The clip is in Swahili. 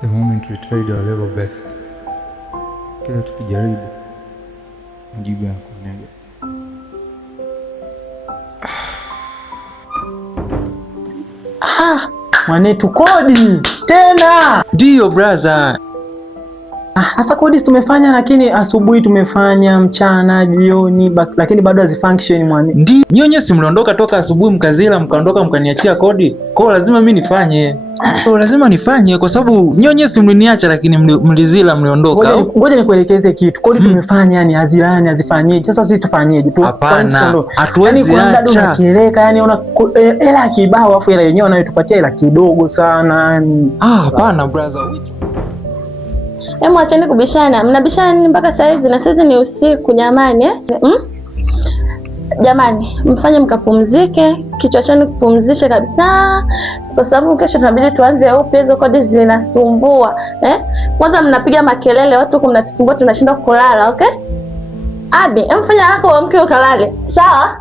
The moment we tried our level best, kila tukijaribu majibu yanakuwa negative. Mwanetu, kodi tena. Ndio brother. Sasa kodi tumefanya, lakini asubuhi tumefanya, mchana, jioni, lakini bado hazifunction mwane. Ndio nyinyi si mliondoka toka asubuhi mkazila mkaondoka mkaniachia kodi. Kwa hiyo lazima mimi nifanye. Lazima nifanye kwa sababu nyinyi si mliniacha, lakini mlizila mliondoka. Ngoja nikuelekeze kitu. Kodi tumefanya, yani hazilani hazifanyeje. Sasa sisi tufanyeje tu? Hapana. Hatuwezi yani kuna dada unakieleka, yani una hela kibao afu hela yenyewe anayotupatia hela kidogo sana yani. Hapana brother. Acheni kubishana. Mnabishana nini mpaka saa hizi? Na sasa ni usiku jamani, Jamani, mfanye mkapumzike, kichwa chenu kupumzishe kabisa, kwa sababu kesho tunabidi tuanze upya. Hizo kodi zinasumbua Kwanza mnapiga makelele, watu huko mnatusumbua, tunashindwa kulala. Okay Abi, mfanye haraka uamke ukalale, sawa?